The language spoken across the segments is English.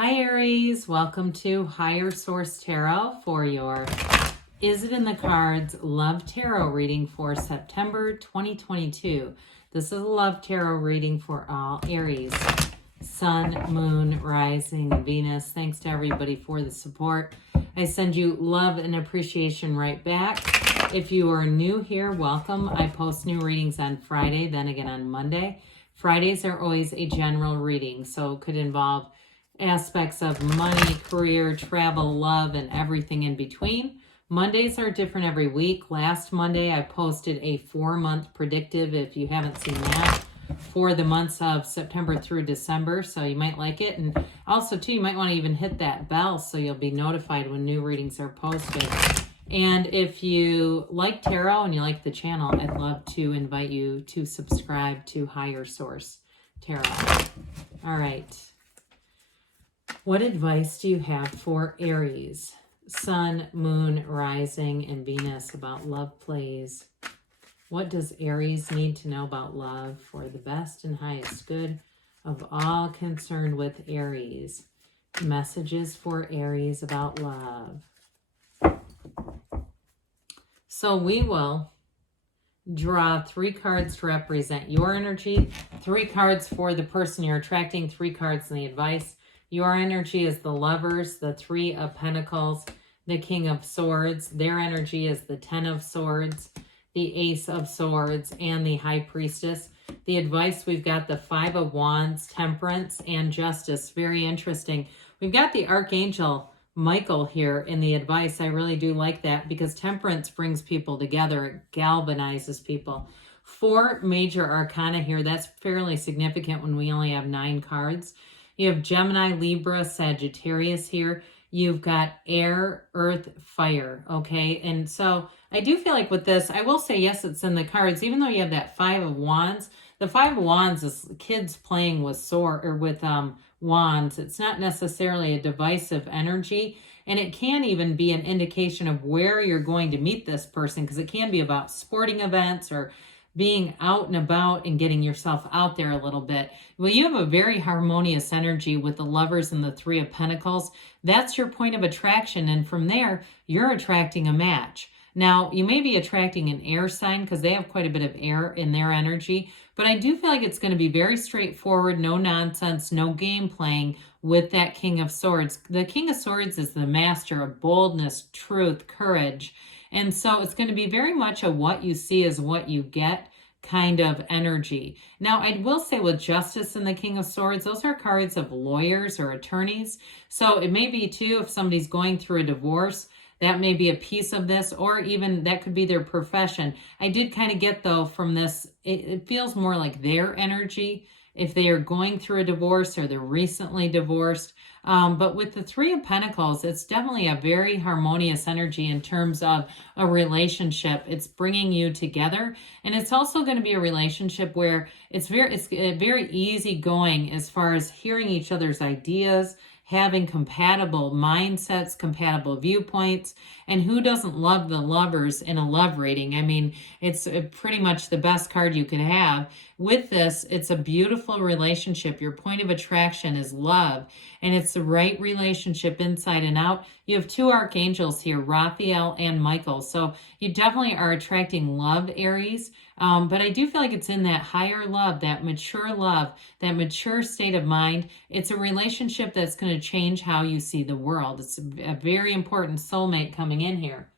Hi Aries, welcome to Higher Source Tarot for your Is It in the Cards Love Tarot reading for September 2022. This is a love tarot reading for all Aries, Sun, Moon, Rising, and Venus. Thanks to everybody for the support. I send you love and appreciation right back. If you are new here, welcome. I post new readings on Friday, then again on Monday. Fridays are always a general reading, so it could involve aspects of money, career, travel, love, and everything in between. Mondays are different every week. Last Monday, I posted a 4-month predictive, if you haven't seen that, for the months of September through December, so you might like it. And also, too, you might want to even hit that bell so you'll be notified when new readings are posted. And if you like tarot and you like the channel, I'd love to invite you to subscribe to Higher Source Tarot. All right. What advice do you have for Aries, Sun, Moon, Rising, and Venus about love plays? What does Aries need to know about love for the best and highest good of all concerned with Aries? Messages for Aries about love. So we will draw 3 cards to represent your energy, 3 cards for the person you're attracting, 3 cards in the advice. Your energy is the Lovers, the 3 of Pentacles, the King of Swords. Their energy is the 10 of Swords, the Ace of Swords, and the High Priestess. The advice, we've got the 5 of Wands, Temperance, and Justice. Very interesting. We've got the Archangel Michael here in the advice. I really do like that because Temperance brings people together. It galvanizes people. 4 major arcana here. That's fairly significant when we only have 9 cards. You have Gemini, Libra, Sagittarius here. You've got air, earth, fire, okay? And so I do feel like with this, I will say, yes, it's in the cards, even though you have that 5 of Wands. The 5 of Wands is kids playing with wands. It's not necessarily a divisive energy, and it can even be an indication of where you're going to meet this person, because it can be about sporting events or being out and about and getting yourself out there a little bit. Well, you have a very harmonious energy with the Lovers and the 3 of Pentacles. That's your point of attraction, and from there, you're attracting a match. Now, you may be attracting an air sign because they have quite a bit of air in their energy, but I do feel like it's going to be very straightforward, no nonsense, no game playing with that King of Swords. The King of Swords is the master of boldness, truth, courage, and so it's going to be very much a what you see is what you get kind of energy. Now, I will say with Justice and the King of Swords, those are cards of lawyers or attorneys. So it may be, too, if somebody's going through a divorce, that may be a piece of this, or even that could be their profession. I did kind of get, though, from this, it feels more like their energy if they are going through a divorce or they're recently divorced. But with the 3 of Pentacles, it's definitely a very harmonious energy in terms of a relationship. It's bringing you together. And it's also going to be a relationship where it's very easygoing as far as hearing each other's ideas, having compatible mindsets, compatible viewpoints, and who doesn't love the Lovers in a love reading? I mean, it's pretty much the best card you could have. With this, it's a beautiful relationship. Your point of attraction is love, and it's the right relationship inside and out. You have 2 archangels here, Raphael and Michael, so you definitely are attracting love, Aries. But I do feel like it's in that higher love, that mature state of mind. It's a relationship that's going to change how you see the world. It's a very important soulmate coming in here.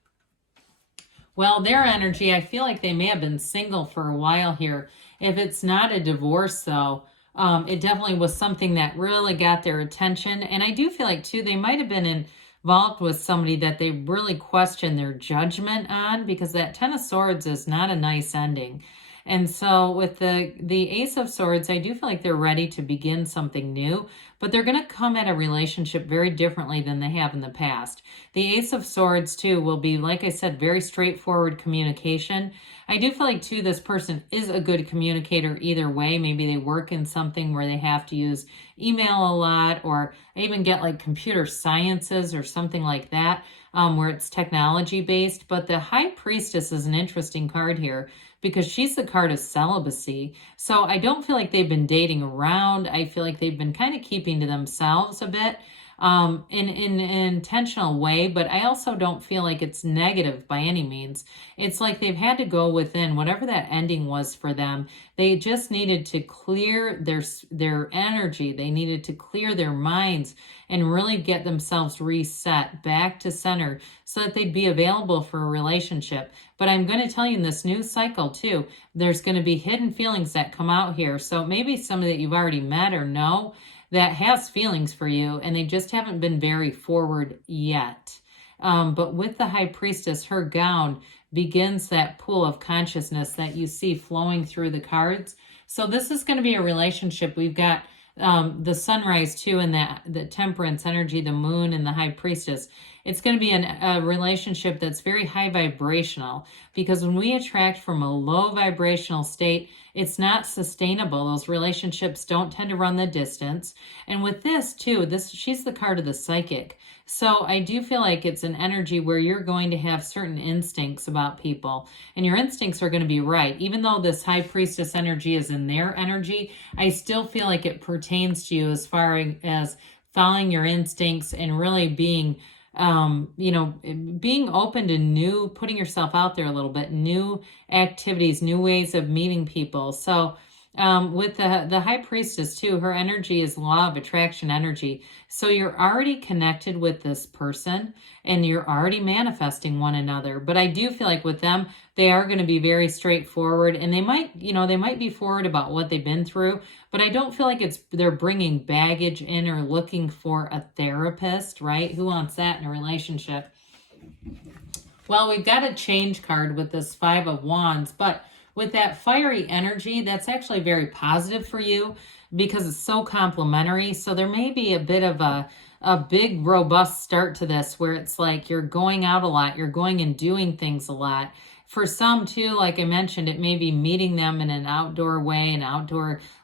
Well, their energy, I feel like they may have been single for a while here. If it's not a divorce, though, it definitely was something that really got their attention. And I do feel like, too, they might have been involved with somebody that they really question their judgment on, because that 10 of Swords is not a nice ending. And so with the Ace of Swords, I do feel like they're ready to begin something new, but they're going to come at a relationship very differently than they have in the past. The Ace of Swords, too, will be, like I said, very straightforward communication. I do feel like, too, this person is a good communicator either way. Maybe they work in something where they have to use email a lot, or I even get like computer sciences or something like that, where it's technology based. But the High Priestess is an interesting card here because she's the card of celibacy. So I don't feel like they've been dating around. I feel like they've been kind of keeping to themselves a bit. In an intentional way, but I also don't feel like it's negative by any means. It's like they've had to go within whatever that ending was for them. They just needed to clear their energy. They needed to clear their minds and really get themselves reset back to center so that they'd be available for a relationship. But I'm going to tell you, in this new cycle too, there's going to be hidden feelings that come out here. So maybe somebody that you've already met or know that has feelings for you, and they just haven't been very forward yet. But with the High Priestess, her gown begins that pool of consciousness that you see flowing through the cards. So this is going to be a relationship. We've got the sunrise too, and the temperance energy, the moon and the High Priestess. It's going to be a relationship that's very high vibrational, because when we attract from a low vibrational state, it's not sustainable. Those relationships don't tend to run the distance. And with this too, she's the card of the psychic. So I do feel like it's an energy where you're going to have certain instincts about people, and your instincts are going to be right. Even though this High Priestess energy is in their energy, I still feel like it pertains to you as far as following your instincts and really being being open to putting yourself out there a little bit, new activities, new ways of meeting people. So with the High Priestess too, her energy is law of attraction energy. So you're already connected with this person and you're already manifesting one another. But I do feel like with them, they are going to be very straightforward, and they might be forward about what they've been through, but I don't feel like they're bringing baggage in or looking for a therapist, right? Who wants that in a relationship? Well, we've got a change card with this Five of Wands, but with that fiery energy, that's actually very positive for you because it's so complementary. So there may be a bit of a big, robust start to this where it's like you're going out a lot, you're going and doing things a lot. For some too, like I mentioned, it may be meeting them in an outdoor way,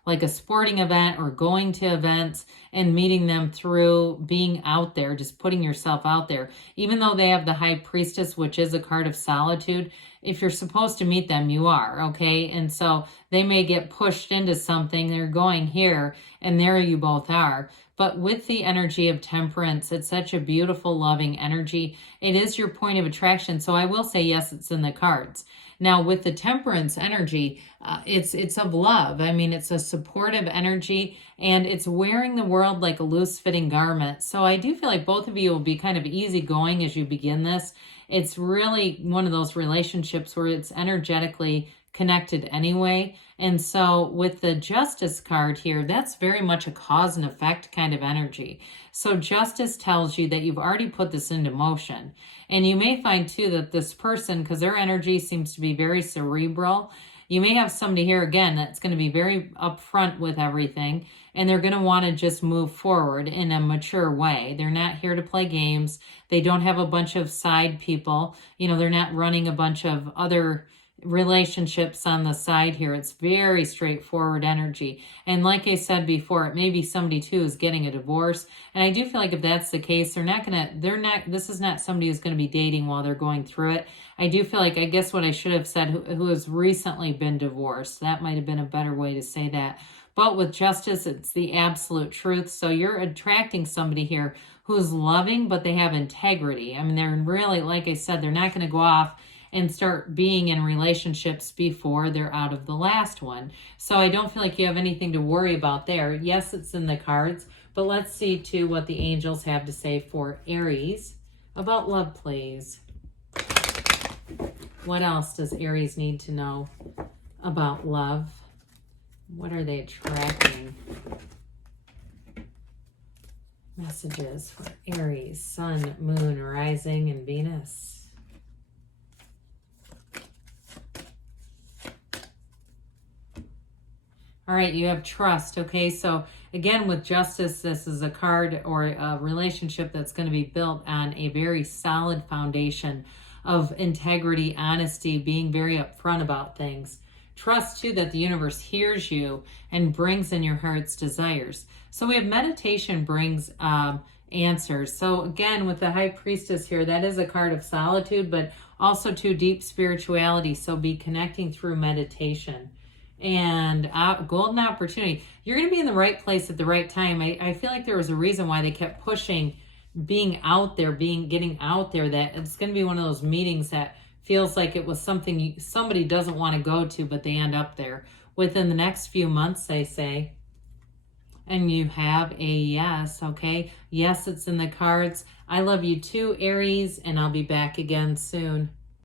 like a sporting event, or going to events and meeting them through being out there, just putting yourself out there. Even though they have the High Priestess, which is a card of solitude, if you're supposed to meet them, you are, okay? And so they may get pushed into something. They're going here, and there you both are. But with the energy of temperance, it's such a beautiful, loving energy. It is your point of attraction. So I will say, yes, it's in the cards. Now, with the temperance energy, it's of love. I mean, it's a supportive energy, and it's wearing the world like a loose-fitting garment. So I do feel like both of you will be kind of easygoing as you begin this. It's really one of those relationships where it's energetically connected anyway. And so with the Justice card here, that's very much a cause and effect kind of energy. So Justice tells you that you've already put this into motion. And you may find too that this person, because their energy seems to be very cerebral, you may have somebody here again that's going to be very upfront with everything, and they're going to want to just move forward in a mature way. They're not here to play games. They don't have a bunch of side people. They're not running a bunch of other relationships on the side here. It's very straightforward energy. And like I said before, it may be somebody too who's getting a divorce. And I do feel like if that's the case, this is not somebody who's going to be dating while they're going through it. I do feel like, I guess what I should have said, who has recently been divorced. That might have been a better way to say that. But with Justice, it's the absolute truth. So you're attracting somebody here who's loving, but they have integrity. I mean, they're really, like I said, they're not going to go off and start being in relationships before they're out of the last one. So I don't feel like you have anything to worry about there. Yes, it's in the cards, but let's see too what the angels have to say for Aries about love, please. What else does Aries need to know about love? What are they attracting? Messages for Aries, Sun, Moon, Rising, and Venus. All right, you have trust, okay? So again, with Justice, this is a card or a relationship that's going to be built on a very solid foundation of integrity, honesty, being very upfront about things. Trust, too, that the universe hears you and brings in your heart's desires. So we have meditation brings answers. So again, with the High Priestess here, that is a card of solitude, but Also, to deep spirituality. So be connecting through meditation. And golden opportunity. You're going to be in the right place at the right time. I feel like there was a reason why they kept pushing being out there, getting out there, that it's going to be one of those meetings that feels like it was something somebody doesn't want to go to, but they end up there within the next few months, they say. And you have a yes, okay? Yes, it's in the cards. I love you too, Aries, and I'll be back again soon.